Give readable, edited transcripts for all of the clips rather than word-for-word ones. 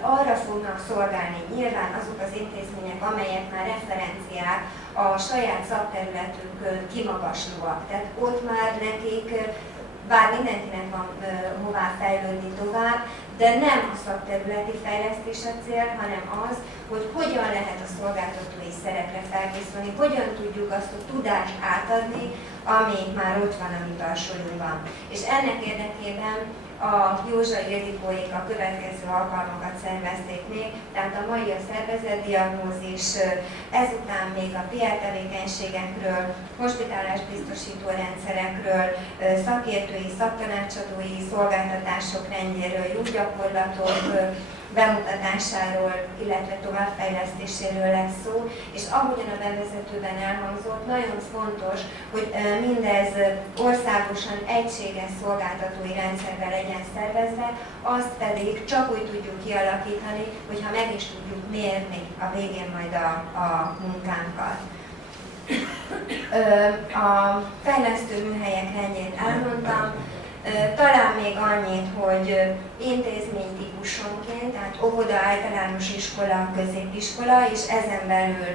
arra fognak szolgálni nyilván azok az intézmények, amelyek már referenciák, a saját szakterületük kimagaslóak. Tehát ott már nekik, bár mindenkinek van hová fejlődni tovább, de nem a szakterületi fejlesztés a cél, hanem az, hogy hogyan lehet a szolgáltatói szerepre felkészülni, hogyan tudjuk azt a tudást átadni, ami már ott van a mi tarsolyunkban. És ennek érdekében a Józsa Ildikóék a következő alkalmakat szervezték még, tehát a mai a szervezetdiagnózis, ezután még a PR tevékenységekről, hospitálás biztosító rendszerekről, szakértői, szaktanácsadói szolgáltatások rendjéről, jó gyakorlatok bemutatásáról, illetve továbbfejlesztéséről lesz szó, és ahogyan a bevezetőben elhangzott, nagyon fontos, hogy mindez országosan egységes szolgáltatói rendszerben legyen szervezve, azt pedig csak úgy tudjuk kialakítani, hogyha meg is tudjuk mérni a végén majd a munkánkat. A fejlesztő műhelyek rendjét elmondtam, talán még annyit, hogy intézménytípusonként, tehát óvoda, általános iskola, középiskola, és ezen belül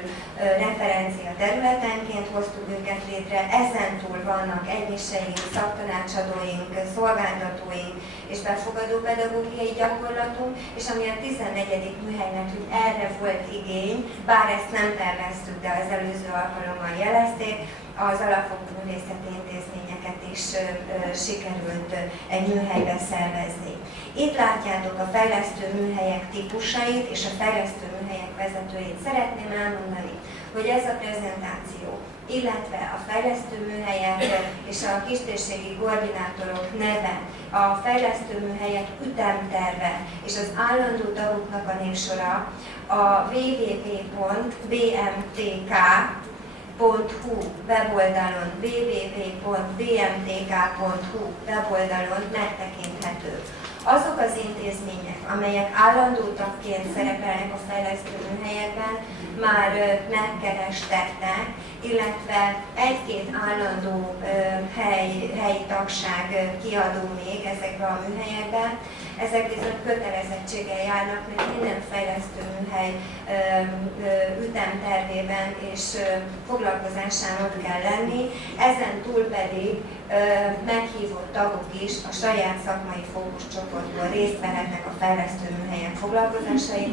referencia területenként hoztuk őket létre, ezen túl vannak egymiseink, szaktanácsadóink, szolgáltatóink és befogadó pedagógiai gyakorlatunk, és ami a 14. műhelynek, hogy erre volt igény, bár ezt nem terveztük, de az előző alkalommal jelezték, az alapfokú művészeti intézményeket is sikerült egy műhelybe szervezni. Itt látjátok a fejlesztő műhelyek típusait és a fejlesztő műhelyek vezetőjét. Szeretném elmondani, hogy ez a prezentáció, illetve a fejlesztő műhelyek és a kistérségi koordinátorok neve, a fejlesztő műhelyek ütemterve és az állandó tagoknak a névsora a www.bmtk.hu weboldalon, www.bmtk.hu weboldalon megtekinthető. Azok az intézmények, amelyek állandó tagként szerepelnek a fejlesztő műhelyekben, már megkerestettek, illetve egy-két állandó helyi tagság kiadó még ezekben a műhelyekben. Ezek bizony kötelezettséggel járnak, mert minden fejlesztő műhely ütemtervében és foglalkozásán ott kell lenni, ezen túl pedig meghívott tagok is a saját szakmai fókuszcsoportból részt vehetnek a fejlesztő műhelyek foglalkozásain.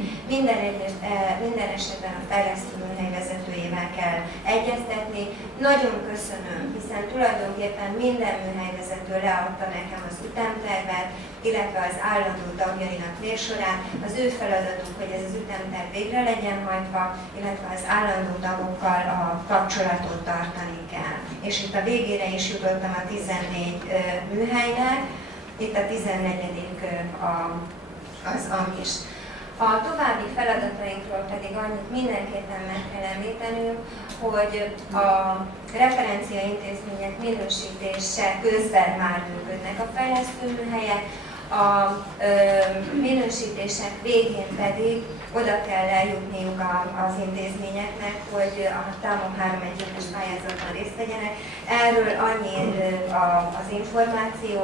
Minden esetben a fejlesztő műhely vezetőjével kell egyeztetni. Nagyon köszönöm, hiszen tulajdonképpen minden műhelyvezető leadta nekem az ütemtervet, illetve az állandó tagjainak névsorát. Az ő feladatuk, hogy ez az ütemterv végre legyen hajtva, illetve az állandó tagokkal a kapcsolatot tartani kell. És itt a végére is jutottam a 14 műhelynek, itt a 14. az AMIS. A további feladatainkról pedig annyit mindenképpen meg kell említenünk, hogy a referenciaintézmények minősítése közben már működnek a fejlesztő műhelyek, a minősítések végén pedig oda kell eljutniuk az intézményeknek, hogy a TAMOK 3-1-es pályázatban részt vegyenek. Erről annyi az információ,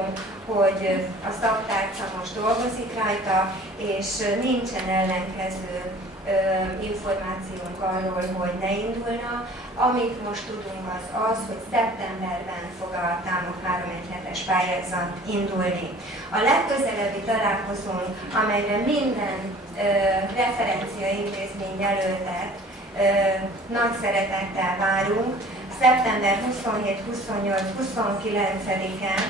hogy a szaktárca most dolgozik rajta, és nincsen ellenkező információnk arról, hogy ne indulna. Amit most tudunk az, hogy szeptemberben fog a TAMOK 3-1-es pályázat indulni. A legközelebbi találkozónk, amelyre minden referencia intézmény jelöltet nagy szeretettel várunk, szeptember 27-28-29-en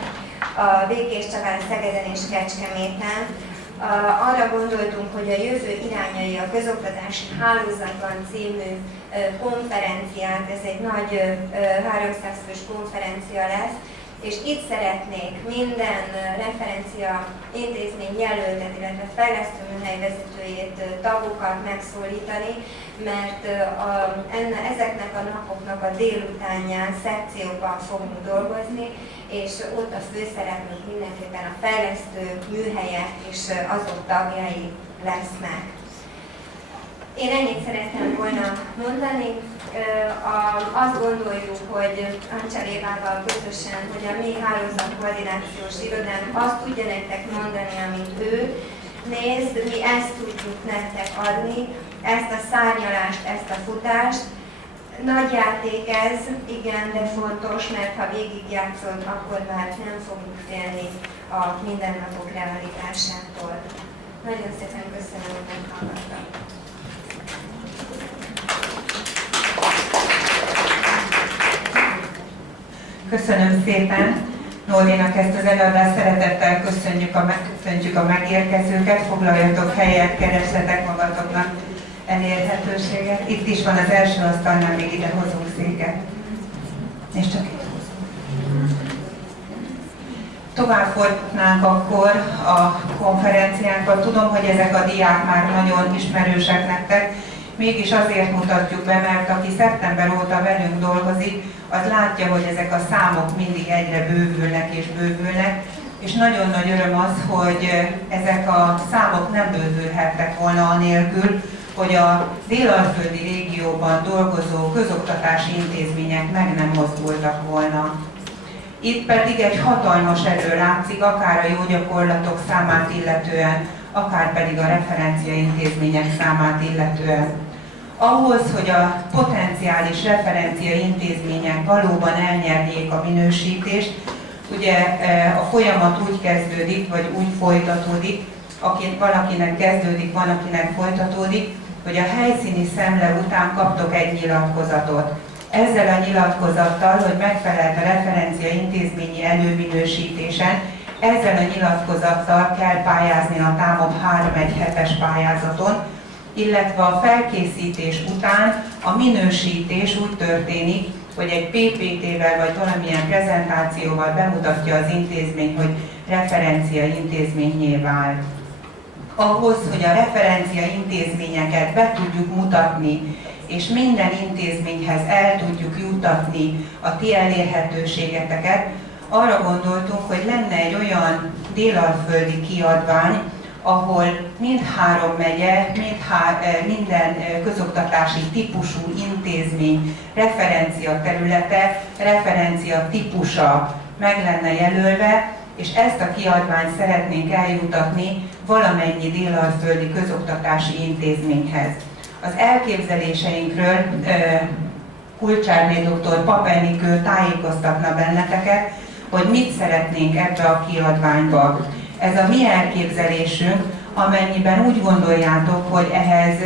a Békés Csabán, Szegeden és Kecskeméten. Arra gondoltunk, hogy a jövő irányai a közoktatási hálózatban című konferenciát, ez egy nagy 300 fős konferencia lesz, és itt szeretnék minden referencia intézmény jelöltet, illetve fejlesztő műhely vezetőjét, tagokat megszólítani, mert ezeknek a napoknak a délutánján szekcióban fogunk dolgozni, és ott a főszereplők mindenképpen a fejlesztő műhelyek és azok tagjai lesznek. Én ennyit szerettem volna mondani. Azt gondoljuk, hogy Ancselévával közösen, hogy a mi hálózatkoordinációs irodánk azt tudja nektek mondani, amit ő, nézd, mi ezt tudjuk nektek adni, ezt a szárnyalást, ezt a futást. Nagy játék ez, igen, de fontos, mert ha végigjátszod, akkor már nem fogunk félni a mindennapok realitásától. Nagyon szépen köszönöm, hogy meghallgattak. Köszönöm szépen Nórinak ezt az előadást, szeretettel köszöntjük a megérkezőket, foglaljatok helyet, keressetek magatoknak elérhetőséget. Itt is van az első asztalnál, még ide hozunk széket. És csak tovább folytatnánk akkor a konferenciánkat. Tudom, hogy ezek a diák már nagyon ismerősek nektek, mégis azért mutatjuk be, mert aki szeptember óta velünk dolgozik, az látja, hogy ezek a számok mindig egyre bővülnek és bővülnek, és nagyon nagy öröm az, hogy ezek a számok nem bővülhettek volna anélkül, hogy a dél-alföldi régióban dolgozó közoktatási intézmények meg nem mozdultak volna. Itt pedig egy hatalmas erő látszik, akár a jó gyakorlatok számát illetően, akár pedig a referencia intézmények számát illetően. Ahhoz, hogy a potenciális referencia intézmények valóban elnyerjék a minősítést, ugye a folyamat úgy kezdődik, vagy úgy folytatódik, valakinek kezdődik, van, akinek folytatódik, hogy a helyszíni szemle után kaptok egy nyilatkozatot. Ezzel a nyilatkozattal, hogy megfelelt a referencia intézményi előminősítésen, ezzel a nyilatkozattal kell pályázni a TÁMOB 317-es pályázaton, illetve a felkészítés után a minősítés úgy történik, hogy egy PPT-vel vagy valamilyen prezentációval bemutatja az intézmény, hogy referencia intézménnyé vált. Ahhoz, hogy a referencia intézményeket be tudjuk mutatni, és minden intézményhez el tudjuk juttatni a ti elérhetőségeteket, arra gondoltunk, hogy lenne egy olyan dél-alföldi kiadvány, ahol mindhárom megye, minden közoktatási típusú intézmény referencia területe, referencia típusa meg lenne jelölve, és ezt a kiadványt szeretnénk eljutatni valamennyi dél-alföldi közoktatási intézményhez. Az elképzeléseinkről Kulcsárné dr. Pap Enikő tájékoztatna benneteket, hogy mit szeretnénk ebbe a kiadványba. Ez a mi elképzelésünk, amennyiben úgy gondoljátok, hogy ehhez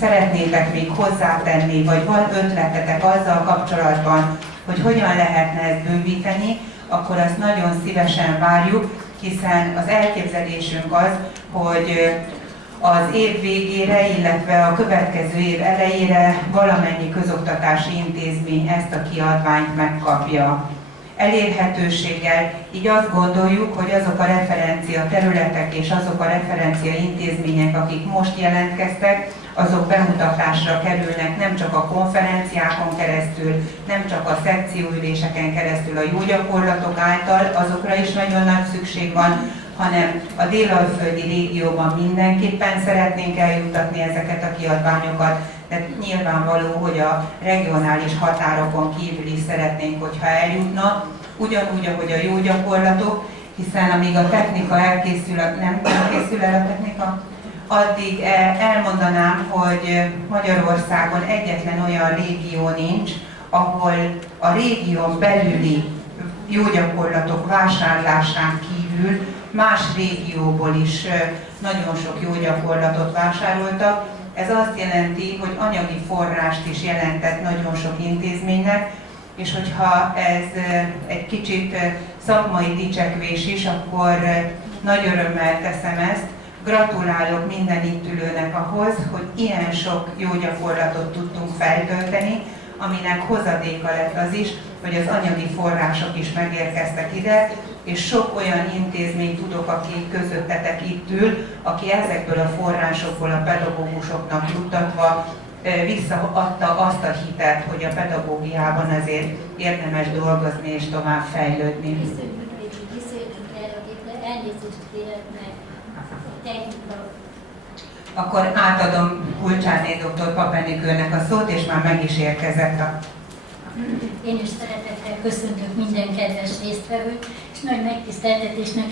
szeretnétek még hozzátenni, vagy van ötletetek azzal kapcsolatban, hogy hogyan lehetne ezt bővíteni, akkor azt nagyon szívesen várjuk, hiszen az elképzelésünk az, hogy az év végére, illetve a következő év elejére valamennyi közoktatási intézmény ezt a kiadványt megkapja. Elérhetőséggel, így azt gondoljuk, hogy azok a referencia területek és azok a referencia intézmények, akik most jelentkeztek, azok bemutatásra kerülnek nem csak a konferenciákon keresztül, nem csak a szekcióüléseken keresztül a jó gyakorlatok által, azokra is nagyon nagy szükség van, hanem a dél-alföldi régióban mindenképpen szeretnénk eljuttatni ezeket a kiadványokat, de nyilvánvaló, hogy a regionális határokon kívül is szeretnénk, hogyha eljutna, ugyanúgy, ahogy a jó gyakorlatok, hiszen amíg a technika elkészül, nem készül el a technika, addig elmondanám, hogy Magyarországon egyetlen olyan régió nincs, ahol a régión belüli jó gyakorlatok vásárlásán kívül más régióból is nagyon sok jó gyakorlatot vásároltak. Ez azt jelenti, hogy anyagi forrást is jelentett nagyon sok intézménynek, és hogyha ez egy kicsit szakmai dicsekvés is, akkor nagy örömmel teszem ezt. Gratulálok minden itt ülőnek ahhoz, hogy ilyen sok jó gyakorlatot tudtunk feltölteni, aminek hozadéka lett az is, hogy az anyagi források is megérkeztek ide, és sok olyan intézmény tudok, aki közöttetek itt ül, aki ezekből a forrásokból a pedagógusoknak juttatva visszaadta azt a hitet, hogy a pedagógiában azért érdemes dolgozni és tovább fejlődni. Akkor átadom Kulcsárné dr. Pap Enikőnek a szót, és már meg is érkezett a... Én is szeretettel köszöntök minden kedves résztvevőt, és nagy megtiszteltetésnek